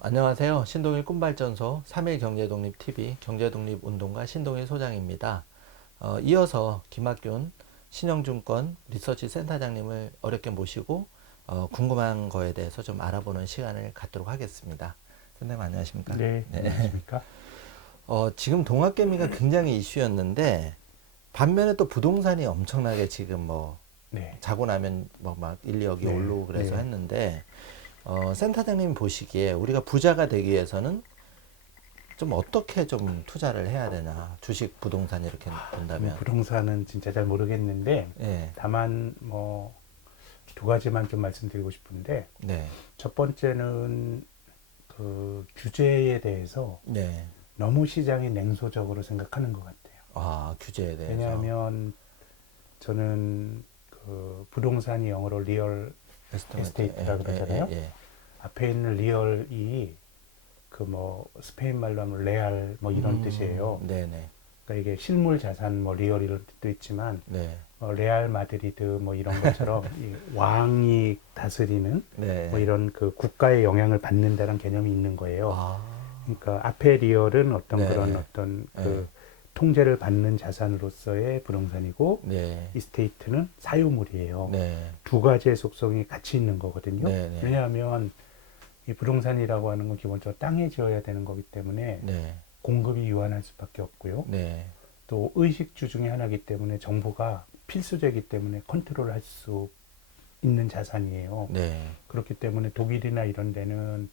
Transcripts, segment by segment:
안녕하세요. 신동일 꿈발전소 3일 경제독립TV 경제독립운동가 신동일 소장입니다. 이어서 김학균 신영증권 리서치 센터장님을 어렵게 모시고 궁금한 거에 대해서 좀 알아보는 시간을 갖도록 하겠습니다. 선생님 안녕하십니까? 네, 안녕하십니까? 지금 동학개미가 굉장히 이슈였는데 반면에 또 부동산이 엄청나게 지금 뭐 네, 자고 나면 뭐 막 1, 2억이 네, 오르고 그래서 네. 했는데 센터장님 보시기에 우리가 부자가 되기 위해서는 좀 어떻게 좀 투자를 해야 되나? 주식, 부동산 이렇게 본다면. 부동산은 진짜 잘 모르겠는데, 예, 다만 두 가지만 좀 말씀드리고 싶은데, 네, 첫 번째는 그 규제에 대해서 네. 너무 시장이 냉소적으로 생각하는 것 같아요. 아, 규제에 대해서. 왜냐하면 저는 그 부동산이 영어로 리얼 에스티메이트. 에스테이트라 그러잖아요. 예. 앞에 있는 리얼이 그 스페인 말로 하면 레알 이런 뜻이에요. 네네. 그러니까 이게 실물 자산 리얼 이런 뜻도 있지만 네, 레알 마드리드 이런 것처럼 이 왕이 다스리는 네. 이런 그 국가의 영향을 받는다는 개념이 있는 거예요. 아, 그러니까 앞에 리얼은 어떤 그런 네, 어떤 네, 그 통제를 받는 자산으로서의 부동산이고 네, 이스테이트는 사유물이에요. 네, 두 가지의 속성이 같이 있는 거거든요. 네, 네, 왜냐하면 이 부동산이라고 하는 건 기본적으로 땅에 지어야 되는 거기 때문에 네, 공급이 유한할 수밖에 없고요. 네, 또 의식주 중에 하나이기 때문에 정부가 필수적이기 때문에 컨트롤 할 수 있는 자산이에요. 네, 그렇기 때문에 독일이나 이런 데는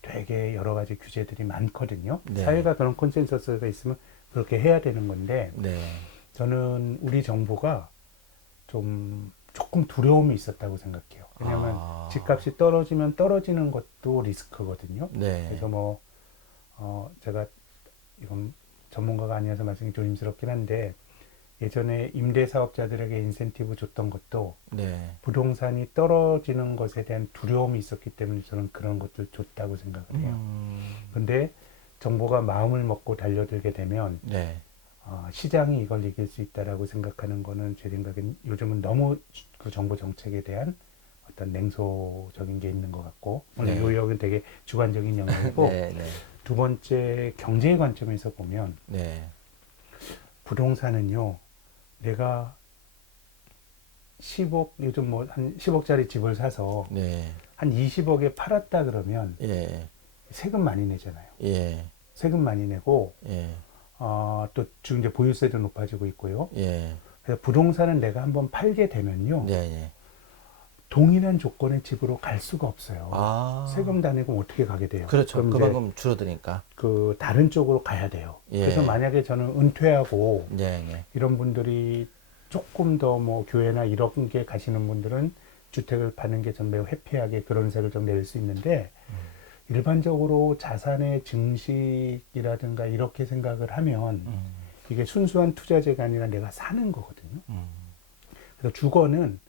되게 여러 가지 규제들이 많거든요. 네, 사회가 그런 컨센서스가 있으면 그렇게 해야 되는 건데 네. 저는 우리 정부가 조금 두려움이 있었다고 생각해요. 왜냐하면 아, 집값이 떨어지면 떨어지는 것도 리스크거든요. 네, 그래서 제가 이건 전문가가 아니어서 말씀이 조심스럽긴 한데 예전에 임대사업자들에게 인센티브 줬던 것도 네, 부동산이 떨어지는 것에 대한 두려움이 있었기 때문에 저는 그런 것들 줬다고 생각을 해요. 근데 정부가 마음을 먹고 달려들게 되면 네, 시장이 이걸 이길 수 있다라고 생각하는 거는 제 생각엔 요즘은 너무 그 정부 정책에 대한 어떤 냉소적인 게 있는 것 같고 물론 네, 요 여기는 되게 주관적인 영역이고 네, 네, 두 번째 경제 관점에서 보면 네, 부동산은요 내가 10억 요즘 한 10억짜리 집을 사서 네, 한 20억에 팔았다 그러면 예, 세금 많이 내잖아요. 예, 세금 많이 내고 예, 또 지금 이제 보유세도 높아지고 있고요. 예, 그래서 부동산은 내가 한번 팔게 되면요. 네, 네. 동일한 조건의 집으로 갈 수가 없어요. 아, 세금 다 내고 어떻게 가게 돼요? 그렇죠. 그럼 이제 그만큼 줄어드니까. 그 다른 쪽으로 가야 돼요. 그래서 예, 만약에 저는 은퇴하고 네, 네, 이런 분들이 조금 더 교회나 이런 게 가시는 분들은 주택을 파는 게 좀 매우 회피하게 그런 색을 좀 낼 수 있는데 일반적으로 자산의 증식이라든가 이렇게 생각을 하면 이게 순수한 투자재가 아니라 내가 사는 거거든요. 그래서 주거는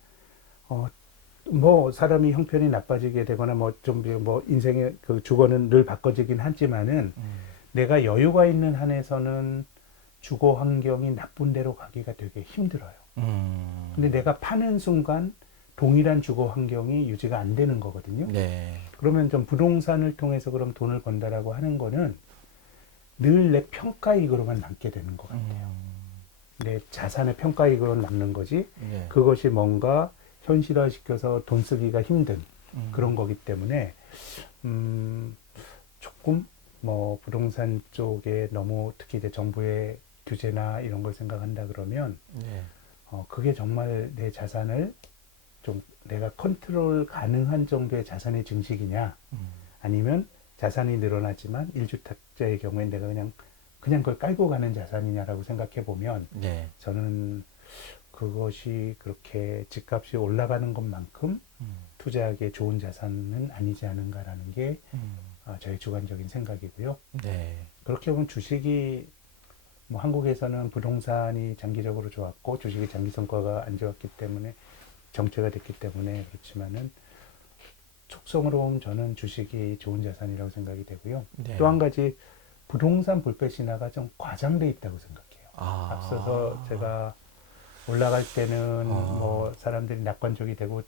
어, 사람이 형편이 나빠지게 되거나 인생의 그 주거는 늘 바꿔지긴 하지만은 내가 여유가 있는 한에서는 주거 환경이 나쁜 데로 가기가 되게 힘들어요. 근데 내가 파는 순간 동일한 주거 환경이 유지가 안 되는 거거든요. 네, 그러면 좀 부동산을 통해서 그럼 돈을 번다라고 하는 거는 늘 내 평가이익으로만 남게 되는 것 같아요. 내 자산의 평가이익으로 남는 거지 네, 그것이 뭔가 현실화시켜서 돈 쓰기가 힘든 그런 거기 때문에 조금 부동산 쪽에 너무 특히 이제 정부의 규제나 이런 걸 생각한다 그러면 네, 그게 정말 내 자산을 좀 내가 컨트롤 가능한 정도의 자산의 증식이냐 아니면 자산이 늘어나지만 1주택자의 경우에 내가 그냥 그걸 깔고 가는 자산이냐라고 생각해 보면 네, 저는 그것이 그렇게 집값이 올라가는 것만큼 투자하기에 좋은 자산은 아니지 않은가라는 게 저의 주관적인 생각이고요. 네, 그렇게 보면 주식이 한국에서는 부동산이 장기적으로 좋았고 주식이 장기 성과가 안 좋았기 때문에 정체가 됐기 때문에 그렇지만은 촉성으로 보면 저는 주식이 좋은 자산이라고 생각이 되고요. 네. 또 한 가지 부동산 불패 신화가 좀 과장돼 있다고 생각해요. 앞서서 아, 제가 올라갈 때는 아, 사람들이 낙관적이 되고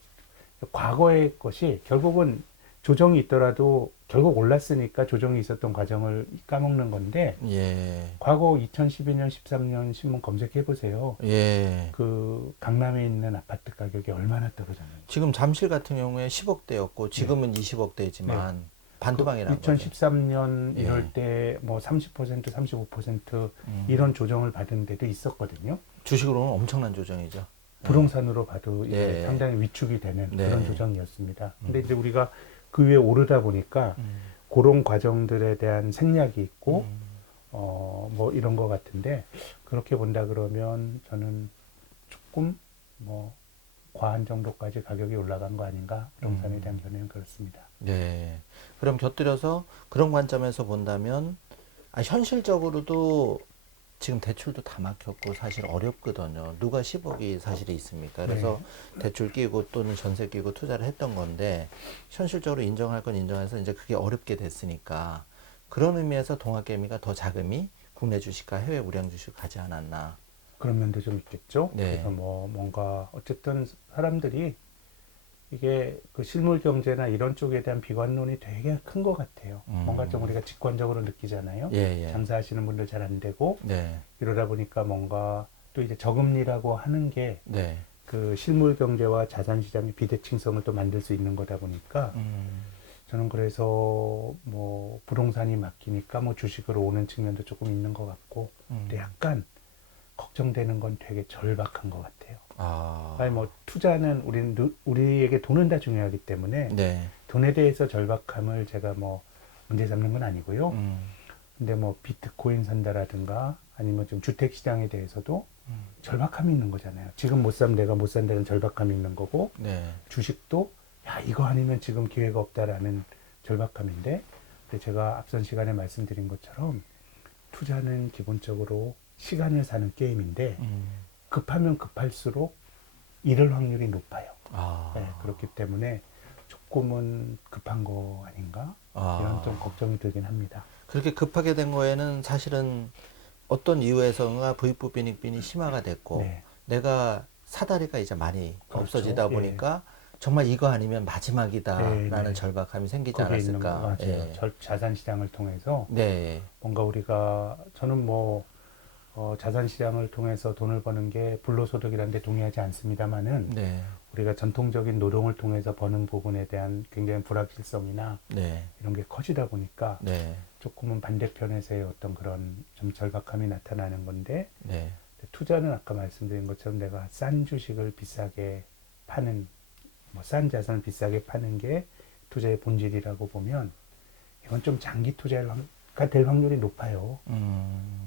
과거의 것이 결국은 조정이 있더라도 결국 올랐으니까 조정이 있었던 과정을 까먹는 건데 예. 과거 2012년, 13년 신문 검색해 보세요. 예. 그 강남에 있는 아파트 가격이 얼마나 떨어졌는지. 지금 잠실 같은 경우에 10억대였고 지금은 20억대지만 반토막이 난 거죠. 2013년 예. 이럴 때 뭐 30%, 35% 음. 이런 조정을 받은 데도 있었거든요. 주식으로는 엄청난 조정이죠. 부동산으로 봐도 이제 네. 상당히 위축이 되는 네. 그런 조정이었습니다. 근데 이제 우리가 그 위에 오르다 보니까 음. 그런 과정들에 대한 생략이 있고 음. 뭐 이런 것 같은데 그렇게 본다 그러면 저는 조금 뭐 과한 정도까지 가격이 올라간 거 아닌가 부동산에 대한 견해는 그렇습니다. 네. 그럼 곁들여서 그런 관점에서 본다면 현실적으로도 지금 대출도 다 막혔고 사실 어렵거든요. 누가 10억이 사실이 있습니까? 그래서 대출 끼고 또는 전세 끼고 투자를 했던 건데 현실적으로 인정할 건 인정해서 이제 그게 어렵게 됐으니까 그런 의미에서 동학개미가 더 자금이 국내 주식과 해외 우량 주식 가지 않았나. 그런 면도 좀 있겠죠. 네. 그래서 뭐 뭔가 어쨌든 사람들이 이게 그 실물 경제나 이런 쪽에 대한 비관론이 되게 큰 것 같아요. 뭔가 좀 우리가 직관적으로 느끼잖아요. 예, 예. 장사하시는 분들 잘 안 되고 네. 이러다 보니까 뭔가 또 이제 저금리라고 하는 게 네. 그 실물 경제와 자산 시장의 비대칭성을 또 만들 수 있는 거다 보니까 저는 그래서 뭐 부동산이 막히니까 뭐 주식으로 오는 측면도 조금 있는 것 같고 근데 약간 걱정되는 건 되게 절박한 것 같아요. 아니 뭐 투자는 우리에게 돈은 다 중요하기 때문에 네. 돈에 대해서 절박함을 제가 뭐 문제 삼는 건 아니고요. 근데 뭐 비트코인 산다라든가 아니면 좀 주택 시장에 대해서도 절박함이 있는 거잖아요. 지금 못 사면 내가 못 산다는 절박함이 있는 거고 네. 주식도 야 이거 아니면 지금 기회가 없다라는 절박함인데 근데 제가 앞선 시간에 말씀드린 것처럼 투자는 기본적으로 시간을 사는 게임인데 급하면 급할수록 잃을 확률이 높아요. 네, 그렇기 때문에 조금은 급한 거 아닌가 이런 좀 걱정이 들긴 합니다. 그렇게 급하게 된 거에는 사실은 어떤 이유에서가 부익부 빈익빈이 심화가 됐고 네. 내가 사다리가 이제 많이 그렇죠. 없어지다 보니까 정말 이거 아니면 마지막이다라는 네, 네. 절박함이 생기지 거기에 있는 거 않았을까. 맞아요. 예. 자산 시장을 통해서 네. 뭔가 우리가 저는 뭐 자산 시장을 통해서 돈을 버는 게 불로소득이라는 데 동의하지 않습니다만은 네. 우리가 전통적인 노동을 통해서 버는 부분에 대한 굉장히 불확실성이나 네. 이런 게 커지다 보니까 네. 조금은 반대편에서의 어떤 그런 좀 절박함이 나타나는 건데 네. 투자는 아까 말씀드린 것처럼 내가 싼 주식을 비싸게 파는 뭐 싼 자산을 비싸게 파는 게 투자의 본질이라고 보면 이건 좀 장기 투자가 될 확률이 높아요.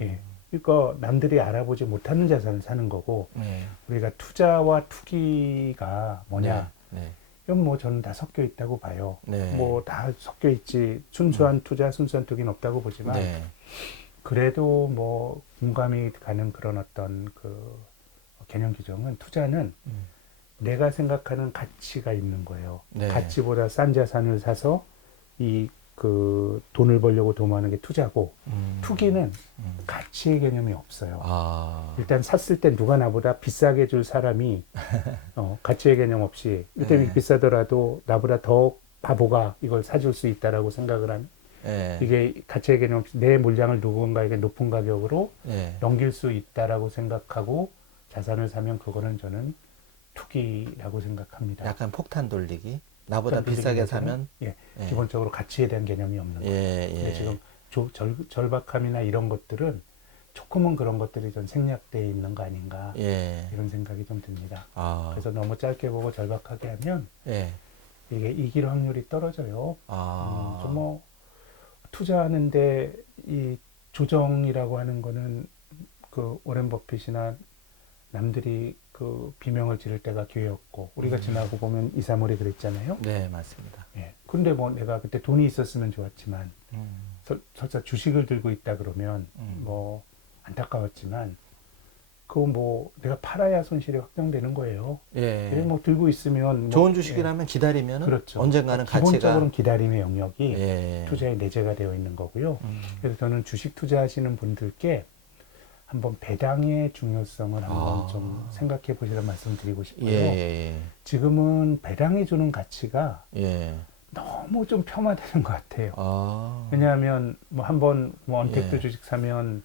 예. 그러니까 남들이 알아보지 못하는 자산을 사는 거고 네. 우리가 투자와 투기가 뭐냐 네. 이건 뭐 저는 다 섞여 있다고 봐요. 네. 뭐 다 섞여 있지 순수한 투자, 순수한 투기는 없다고 보지만 네. 그래도 뭐 공감이 가는 그런 어떤 그 개념 규정은 투자는 내가 생각하는 가치가 있는 거예요. 네. 가치보다 싼 자산을 사서 그 돈을 벌려고 도모하는 게 투자고 투기는 가치의 개념이 없어요. 일단 샀을 때 누가 나보다 비싸게 줄 사람이 가치의 개념 없이 일단 네. 비싸더라도 나보다 더 바보가 이걸 사줄 수 있다라고 생각을 하면 네. 이게 가치의 개념 없이 내 물량을 누군가에게 높은 가격으로 네. 넘길 수 있다라고 생각하고 자산을 사면 그거는 저는 투기라고 생각합니다. 약간 폭탄 돌리기. 나보다 폭탄 비싸게 돌리기보다는, 사면 예, 예. 기본적으로 가치에 대한 개념이 없는 거예요. 예. 근데 예. 지금 절박함이나 이런 것들은 조금은 그런 것들이 좀 생략되어 있는 거 아닌가 예. 이런 생각이 좀 듭니다. 아. 그래서 너무 짧게 보고 절박하게 하면 예. 이게 이길 확률이 떨어져요. 아. 좀 뭐 투자하는데 이 조정이라고 하는 거는 그 오렌 버핏이나 남들이 그 비명을 지를 때가 기회였고 우리가 지나고 보면 2, 3월에 그랬잖아요. 네, 맞습니다. 예. 근데 뭐 내가 그때 돈이 있었으면 좋았지만 설사 주식을 들고 있다 그러면 뭐 안타까웠지만 그거 뭐 내가 팔아야 손실이 확정되는 거예요. 예. 뭐 들고 있으면 뭐 좋은 주식이라면 기다리면 그렇죠. 언젠가는 기본적으로는 가치가 기다림의 영역이 예. 투자에 내재가 되어 있는 거고요. 그래서 저는 주식 투자하시는 분들께 한번 배당의 중요성을 한번 좀 생각해 보시라는 말씀 드리고 싶고요. 예. 지금은 배당이 주는 가치가 예. 너무 너무 좀 폄하되는 것 같아요. 아, 왜냐하면 뭐 한번 뭐 언택트 예. 주식 사면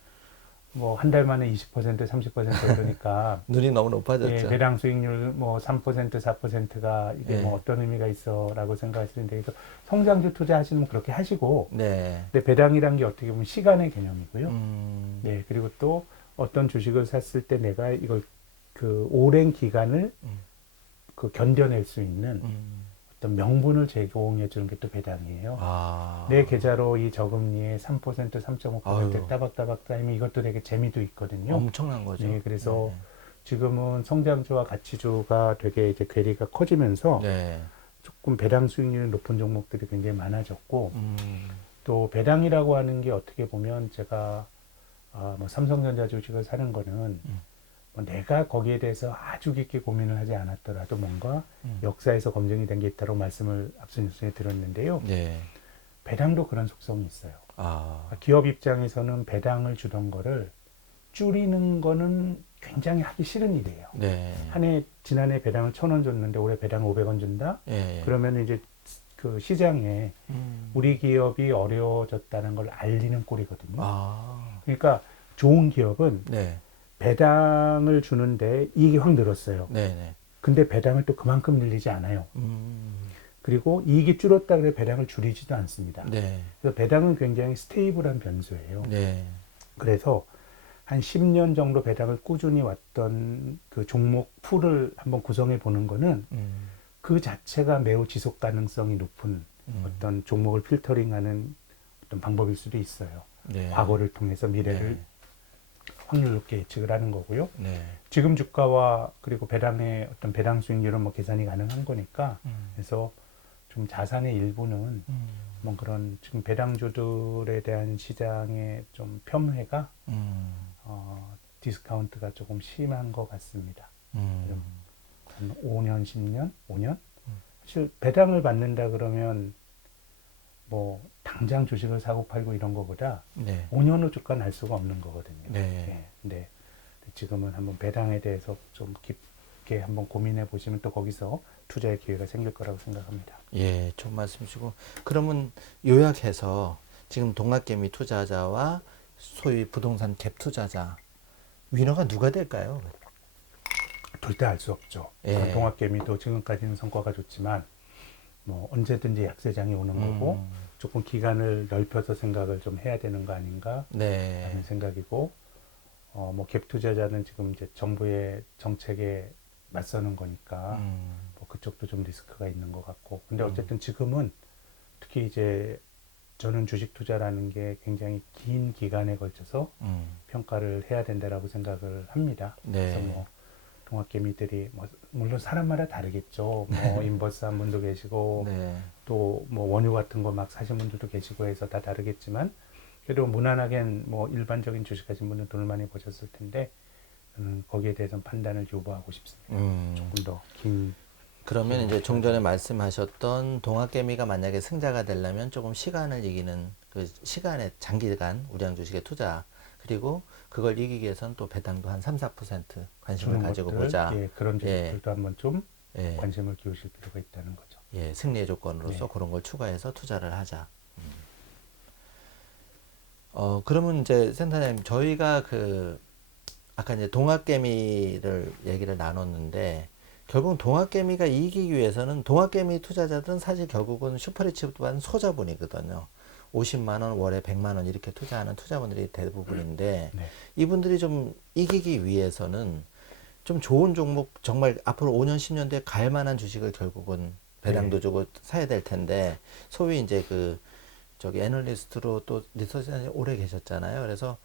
뭐 한 달 만에 20% 30% 오르니까 눈이 너무 예, 높아졌죠. 배당 수익률 뭐 3% 4%가 이게 뭐 예. 어떤 의미가 있어라고 생각하시는데 그래서 성장주 투자하시면 그렇게 하시고 네. 근데 배당이란 게 어떻게 보면 시간의 개념이고요. 음, 네, 그리고 또 어떤 주식을 샀을 때 내가 이걸 그 오랜 기간을 음, 그 견뎌낼 수 있는 음. 어떤 명분을 제공해 주는 게 또 배당이에요. 내 아, 계좌로 이 저금리에 3%, 3.5% 아유, 따박따박 쌓이면 이것도 되게 재미도 있거든요. 엄청난 거죠. 네, 그래서 네. 지금은 성장주와 가치주가 되게 이제 괴리가 커지면서 네. 조금 배당 수익률이 높은 종목들이 굉장히 많아졌고 음, 또 배당이라고 하는 게 어떻게 보면 제가 뭐 삼성전자 주식을 사는 거는 음, 뭐 내가 거기에 대해서 아주 깊게 고민을 하지 않았더라도 뭔가 음. 역사에서 검증이 된 게 있다고 말씀을 앞서 뉴스에 드렸는데요. 네. 배당도 그런 속성이 있어요. 아, 기업 입장에서는 배당을 주던 거를 줄이는 거는 굉장히 하기 싫은 일이에요. 네. 지난해 배당을 1,000원 줬는데 올해 배당 500원 준다? 예. 그러면 이제 그 시장에 우리 기업이 어려워졌다는 걸 알리는 꼴이거든요. 아, 그러니까 좋은 기업은 네. 배당을 주는데 이익이 확 늘었어요. 네네. 근데 배당을 또 그만큼 늘리지 않아요. 그리고 이익이 줄었다 그래 배당을 줄이지도 않습니다. 네. 그래서 배당은 굉장히 스테이블한 변수예요. 네. 그래서 한 10년 정도 배당을 꾸준히 왔던 그 종목 풀을 한번 구성해 보는 거는 음, 그 자체가 매우 지속 가능성이 높은 음, 어떤 종목을 필터링하는 어떤 방법일 수도 있어요. 네. 과거를 통해서 미래를 네. 확률 높게 예측을 하는 거고요. 네. 지금 주가와 그리고 배당의 어떤 배당 수익률은 뭐 계산이 가능한 거니까 그래서 좀 자산의 일부는 뭐 그런 지금 배당주들에 대한 시장의 좀 폄훼가 디스카운트가 조금 심한 것 같습니다. 좀 한 5년, 10년, 5년? 사실 배당을 받는다 그러면 뭐 당장 주식을 사고 팔고 이런 거보다 네. 5년 후 주가는 알 수가 없는 거거든요. 네. 예, 근데 지금은 한번 배당에 대해서 좀 깊게 한번 고민해 보시면 또 거기서 투자의 기회가 생길 거라고 생각합니다. 예, 좋은 말씀이시고. 그러면 요약해서 지금 동학개미 투자자와 소위 부동산 갭 투자자 위너가 누가 될까요? 절대 알 수 없죠. 예. 동학개미도 지금까지는 성과가 좋지만 뭐 언제든지 약세장이 오는 거고 조금 기간을 넓혀서 생각을 좀 해야 되는 거 아닌가 네. 하는 생각이고 뭐 갭 투자자는 지금 이제 정부의 정책에 맞서는 거니까 뭐 그쪽도 좀 리스크가 있는 것 같고 근데 어쨌든 지금은 특히 이제 저는 주식 투자라는 게 굉장히 긴 기간에 걸쳐서 평가를 해야 된다라고 생각을 합니다. 네. 그래서 뭐 동학개미들이 뭐 물론 사람마다 다르겠죠. 뭐 인버스한 분도 계시고 네. 또 뭐 원유 같은 거 막 사신 분들도 계시고 해서 다 다르겠지만 그래도 무난하게 뭐 일반적인 주식 하신 분들 돈을 많이 버셨을 텐데 거기에 대해서 판단을 유보하고 싶습니다. 조금 더 긴 그러면 이제 좀 전에 말씀하셨던 동학개미가 만약에 승자가 되려면 조금 시간을 이기는 그 시간의 장기간 우량 주식의 투자 그리고 그걸 이기기 위해서는 또 배당도 한 3, 4% 관심을 주는 가지고 것들, 보자. 예, 그런 주식들도 한번 좀 예, 관심을 기울이실 필요가 있다는 거죠. 예, 승리의 조건으로서 네. 그런 걸 추가해서 투자를 하자. 그러면 이제 센터장님 저희가 그 아까 이제 동학개미를 얘기를 나눴는데 결국 동학개미가 이기기 위해서는 동학개미 투자자들은 사실 결국은 슈퍼리츠반 소자본이거든요. 50만 원 월에 100만 원 이렇게 투자하는 투자분들이 대부분인데 네. 이분들이 좀 이기기 위해서는 좀 좋은 종목 정말 앞으로 5년 10년 뒤에 갈 만한 주식을 결국은 배당도 네. 주고 사야 될 텐데 소위 이제 그 저기 애널리스트로 또 리서치에 오래 계셨잖아요. 그래서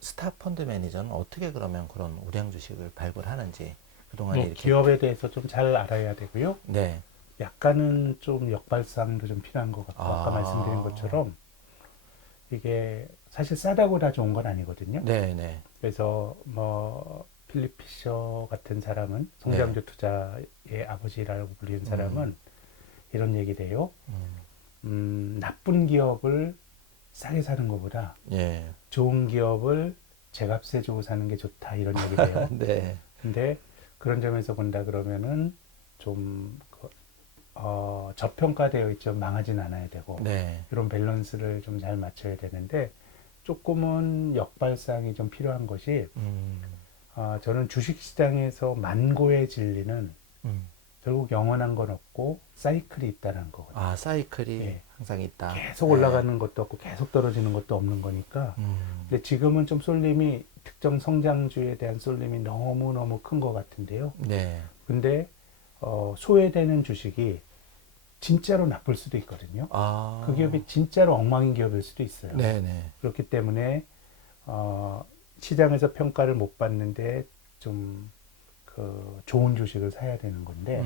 스타 펀드 매니저는 어떻게 그러면 그런 우량 주식을 발굴하는지 그동안에 뭐 이렇게 기업에 대해서 좀 잘 알아야 되고요. 네. 약간은 좀 역발상도 좀 필요한 것 같고 아까 말씀드린 아. 것처럼 이게 사실 싸다고 다 좋은 건 아니거든요. 네, 네. 그래서 뭐 필립 피셔 같은 사람은 네. 성장주 투자의 아버지라고 불리는 사람은 이런 얘기를 해요. 나쁜 기업을 싸게 사는 것보다 예. 좋은 기업을 제값에 주고 사는 게 좋다 이런 얘기를 해요. 네. 근데 그런 점에서 본다 그러면은 좀 저평가되어 있죠. 망하진 않아야 되고 네. 이런 밸런스를 좀 잘 맞춰야 되는데 조금은 역발상이 좀 필요한 것이 저는 주식시장에서 만고의 진리는 음. 결국 영원한 건 없고 사이클이 있다는 거거든요. 아, 사이클이 예. 항상 있다. 계속 네. 올라가는 것도 없고 계속 떨어지는 것도 없는 거니까. 음. 근데 지금은 좀 쏠림이 특정 성장주에 대한 쏠림이 너무너무 큰 것 같은데요. 네. 근데 소외되는 주식이 진짜로 나쁠 수도 있거든요. 아. 그 기업이 진짜로 엉망인 기업일 수도 있어요. 네네. 그렇기 때문에 시장에서 평가를 못 받는데 좀 그 좋은 주식을 사야 되는 건데,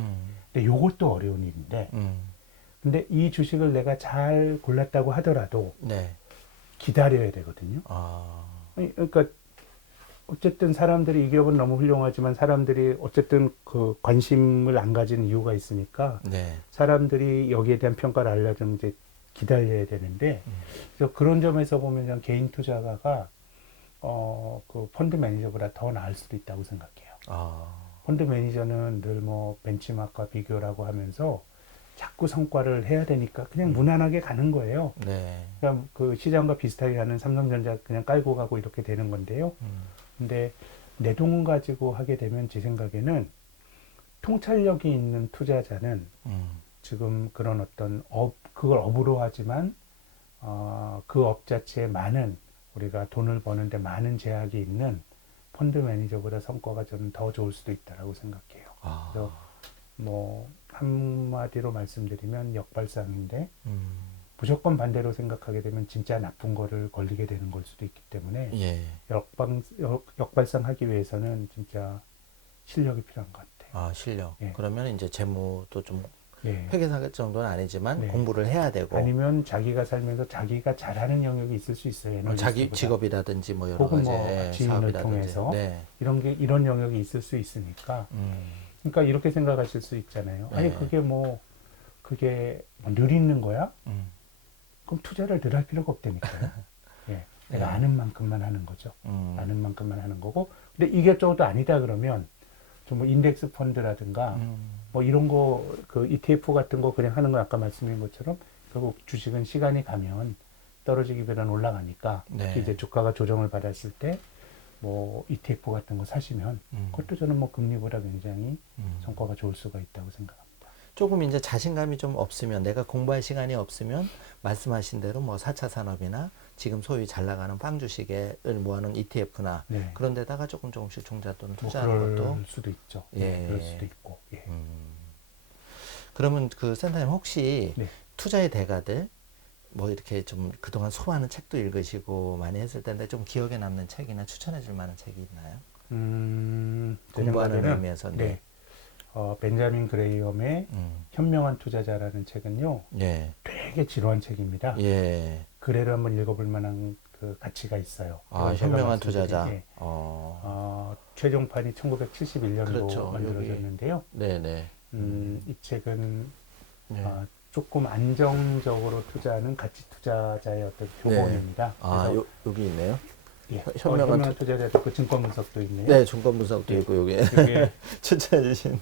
근데 요것도 어려운 일인데, 근데 이 주식을 내가 잘 골랐다고 하더라도 네. 기다려야 되거든요. 아. 그러니까 어쨌든 사람들이 이 기업은 너무 훌륭하지만 사람들이 어쨌든 그 관심을 안 가진 이유가 있으니까 네. 사람들이 여기에 대한 평가를 알려주면 이제 기다려야 되는데, 그래서 그런 점에서 보면 그냥 개인 투자가가 그 펀드 매니저보다 더 나을 수도 있다고 생각해요. 아. 펀드 매니저는 늘 뭐 벤치마크와 비교라고 하면서 자꾸 성과를 해야 되니까 그냥 무난하게 가는 거예요. 네. 그냥 그 시장과 비슷하게 가는 삼성전자 그냥 깔고 가고 이렇게 되는 건데요. 근데 내 돈 가지고 하게 되면 제 생각에는 통찰력이 있는 투자자는 지금 그런 어떤 그걸 업으로 하지만 그 업 자체에 많은 우리가 돈을 버는데 많은 제약이 있는 펀드 매니저보다 성과가 저는 더 좋을 수도 있다라고 생각해요. 아. 그래서 뭐 한마디로 말씀드리면 역발상인데 무조건 반대로 생각하게 되면 진짜 나쁜 거를 걸리게 되는 걸 수도 있기 때문에 예. 역발상하기 위해서는 진짜 실력이 필요한 것 같아요. 아, 실력. 예. 그러면 이제 재무도 좀 예. 회계사 정도는 아니지만 네. 공부를 해야 되고 아니면 자기가 살면서 자기가 잘하는 영역이 있을 수 있어요. 자기 애널리스트보다. 직업이라든지 뭐 여러 혹은 가지 뭐 지인을 사업이라든지. 통해서 네. 이런 영역이 있을 수 있으니까 그러니까 이렇게 생각하실 수 있잖아요. 아니 네. 그게 뭐 늘 있는 거야? 음. 그럼 투자를 늘 할 필요가 없다니까요. 예. 내가 네. 아는 만큼만 하는 거죠. 음. 아는 만큼만 하는 거고. 근데 이게 저것도 아니다 그러면 좀 뭐 인덱스 펀드라든가 뭐 이런 거 그 ETF 같은 거 그냥 하는 거 아까 말씀드린 것처럼 결국 주식은 시간이 가면 떨어지기보다는 올라가니까 네. 특히 이제 주가가 조정을 받았을 때 뭐 ETF 같은 거 사시면 그것도 저는 뭐 금리보다 굉장히 성과가 좋을 수가 있다고 생각합니다. 조금 이제 자신감이 좀 없으면 내가 공부할 시간이 없으면 말씀하신 대로 뭐 4차 산업이나 지금 소위 잘 나가는 빵 주식을 모아놓은 ETF나 네. 그런 데다가 조금씩 종잣돈 뭐 투자하는 그럴 것도 수도 있죠. 예. 그럴 수도 있고. 예. 그러면 그 센터님 혹시 네. 투자의 대가들 뭐 이렇게 좀 그동안 수많은 책도 읽으시고 많이 했을 텐데 좀 기억에 남는 책이나 추천해 줄 만한 책이 있나요? 제 공부하는 생각에는 의미에서 네. 벤자민 그레이엄의 현명한 투자자라는 책은요. 예. 되게 지루한 책입니다. 예. 글을 한번 읽어볼 만한 그 가치가 있어요. 아, 제가 현명한 말씀드린, 투자자. 예. 최종판이 1971년도 그렇죠. 만들어졌는데요. 네네. 이 책은 네. 조금 안정적으로 투자하는 가치 투자자의 어떤 교본입니다. 아, 그래서 여기 있네요. 예, 현명한 투자자도 그 증권 분석도 있네요. 네, 중간 분석도 예. 있고 여기 이게 추천해 주신.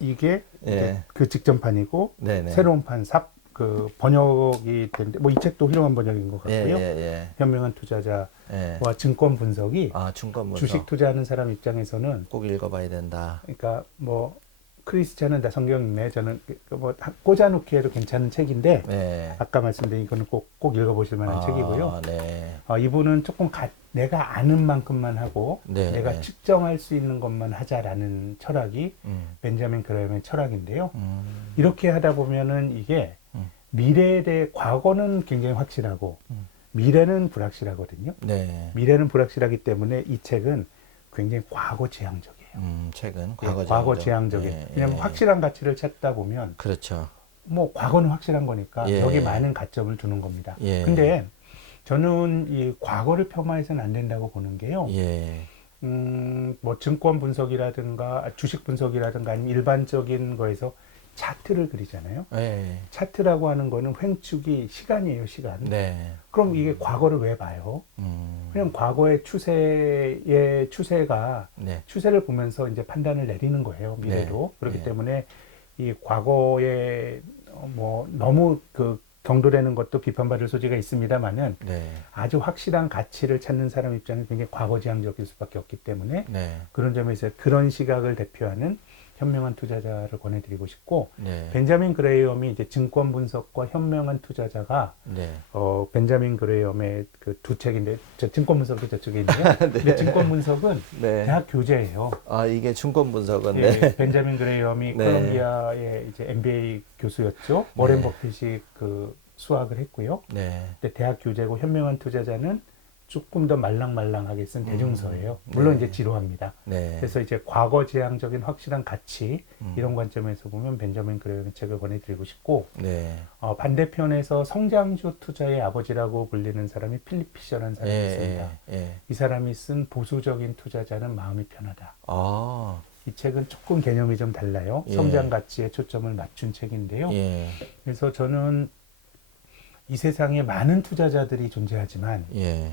이게 예. 이제 그 직전판이고 네네. 새로운 판 그 번역이 된데 뭐 이 책도 훌륭한 번역인 것 예, 같고요. 예, 현명한 투자자와 예. 증권 분석이 아, 중간 분석. 주식 투자하는 사람 입장에서는 꼭 읽어봐야 된다. 그러니까 뭐 크리스찬은 다 성경 읽네. 저는 뭐 꽂아놓기에도 괜찮은 책인데 네. 아까 말씀드린 이거는 꼭 읽어보실 만한 책이고요. 네. 이분은 조금 내가 아는 만큼만 하고 네, 내가 네. 측정할 수 있는 것만 하자라는 철학이 벤자민 그레이엄의 철학인데요. 음. 이렇게 하다 보면은 이게 미래에 대해 과거는 굉장히 확실하고 미래는 불확실하거든요. 네. 미래는 불확실하기 때문에 이 책은 굉장히 과거 지향적이에요. 책은 과거 지향적이에요. 예, 왜냐하면 예. 확실한 가치를 찾다 보면 그렇죠. 뭐 과거는 확실한 거니까 예. 여기 많은 가점을 두는 겁니다. 예. 근데 저는 이 과거를 폄하해서는 안 된다고 보는 게요. 예. 뭐 증권 분석이라든가 주식 분석이라든가 아니면 일반적인 거에서 차트를 그리잖아요. 예. 차트라고 하는 거는 횡축이 시간이에요, 시간. 네. 그럼 이게 과거를 왜 봐요? 그냥 과거의 추세가 네. 추세를 보면서 이제 판단을 내리는 거예요, 미래도. 네. 그렇기 네. 때문에 이 과거에 뭐 너무 그 경도되는 것도 비판받을 소지가 있습니다만은 네. 아주 확실한 가치를 찾는 사람 입장에서 굉장히 과거지향적일 수밖에 없기 때문에 네. 그런 점에서 그런 시각을 대표하는 현명한 투자자를 권해드리고 싶고 네. 벤자민 그레이엄이 이제 증권 분석과 현명한 투자자가 네. 벤자민 그레이엄의 그 두 책인데 저 증권 분석도 저쪽에 있네요. 근데 증권 분석은 네. 대학 교재예요. 아, 이게 중권 분석은 예, 네. 벤자민 그레이엄이 네. 콜롬비아의 이제 MBA 교수였죠. 워렌 네. 버핏이 그 수학을 했고요. 네. 근데 대학 교재고 현명한 투자자는 조금 더 말랑말랑하게 쓴 대중서예요. 물론 네. 이제 지루합니다. 네. 그래서 이제 과거 지향적인 확실한 가치 음. 이런 관점에서 보면 벤자민 그레이엄의 책을 권해드리고 싶고 네. 반대편에서 성장주 투자의 아버지라고 불리는 사람이 필립 피셔라는 사람이 예, 있습니다. 예. 이 사람이 쓴 보수적인 투자자는 마음이 편하다. 아, 이 책은 조금 개념이 좀 달라요. 예. 성장 가치에 초점을 맞춘 책인데요. 예. 그래서 저는 이 세상에 많은 투자자들이 존재하지만 예.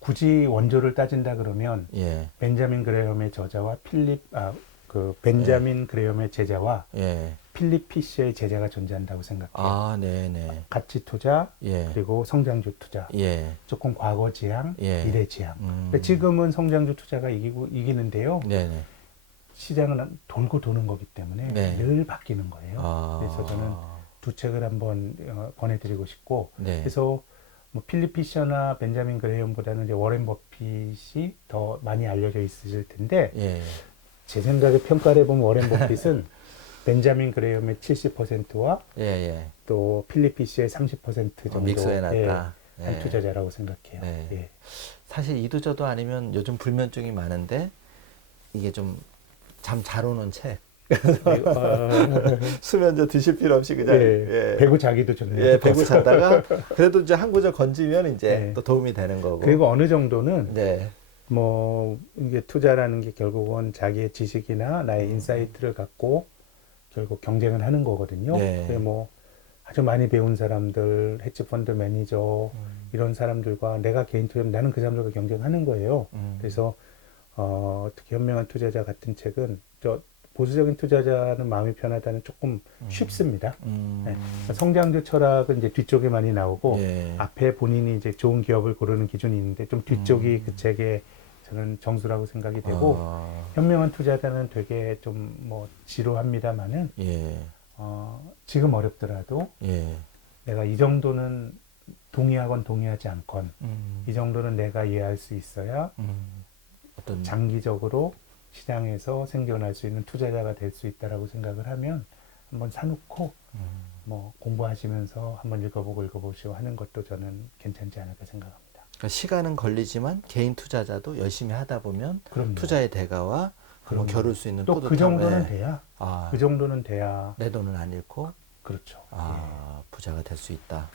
굳이 원조를 따진다 그러면 예. 벤자민 그레이엄의 저자와 벤자민 그레이엄의 제자와 예. 필립 피셔의 제자가 존재한다고 생각해요. 아, 네, 네. 가치 투자 예. 그리고 성장주 투자. 예. 조금 과거 지향, 예. 미래 지향. 근데 지금은 성장주 투자가 이기는데요. 네, 네. 시장은 돌고 도는 거기 때문에 네. 늘 바뀌는 거예요. 아. 그래서 저는 두 책을 한번 권해드리고 싶고, 네. 그래서 뭐 필립 피셔나 벤자민 그레이엄보다는 이제 워렌 버핏이 더 많이 알려져 있으실 텐데, 예. 제 생각에 평가를 해보면 워렌 버핏은 벤자민 그레이엄의 70%와 예, 예. 또 필립 피셔의 30% 정도 믹스해 놨다. 한 투자자라고 생각해요. 네. 예. 사실 이두저도 아니면 요즘 불면증이 많은데 이게 좀 잠 잘 오는 책. 수면제 드실 필요 없이 그냥 예, 배구 자기도 좋네요. 예, 배구 잤다가 그래도 이제 한 구절 건지면 이제 네. 또 도움이 되는 거고. 그리고 어느 정도는 네. 뭐 이게 투자라는 게 결국은 자기의 지식이나 나의 인사이트를 갖고 결국 경쟁을 하는 거거든요. 네. 그게 뭐 아주 많이 배운 사람들, 헤지펀드 매니저 이런 사람들과 내가 개인 투자하면 나는 그 사람들과 경쟁하는 거예요. 그래서 특히 현명한 투자자 같은 책은 보수적인 투자자는 마음이 편하다는 조금 쉽습니다. 네. 성장주 철학은 이제 뒤쪽에 많이 나오고 예. 앞에 본인이 이제 좋은 기업을 고르는 기준이 있는데 좀 뒤쪽이 그 책의 저는 정수라고 생각이 되고 현명한 투자자는 되게 좀 뭐 지루합니다만은 예. 지금 어렵더라도 예. 내가 이 정도는 동의하건 동의하지 않건 이 정도는 내가 이해할 수 있어야 어떤 장기적으로 시장에서 생존할 수 있는 투자자가 될 수 있다라고 생각을 하면 한번 사놓고 뭐 공부하시면서 한번 읽어보시고 하는 것도 저는 괜찮지 않을까 생각합니다. 그러니까 시간은 걸리지만 개인 투자자도 열심히 하다 보면 그럼요. 투자의 대가와 뭐 겨룰 수 있는 또 그 뿌듯함. 정도는 예. 돼야 아, 그 정도는 돼야 내 돈은 안 잃고 그렇죠. 부자가 될 수 있다.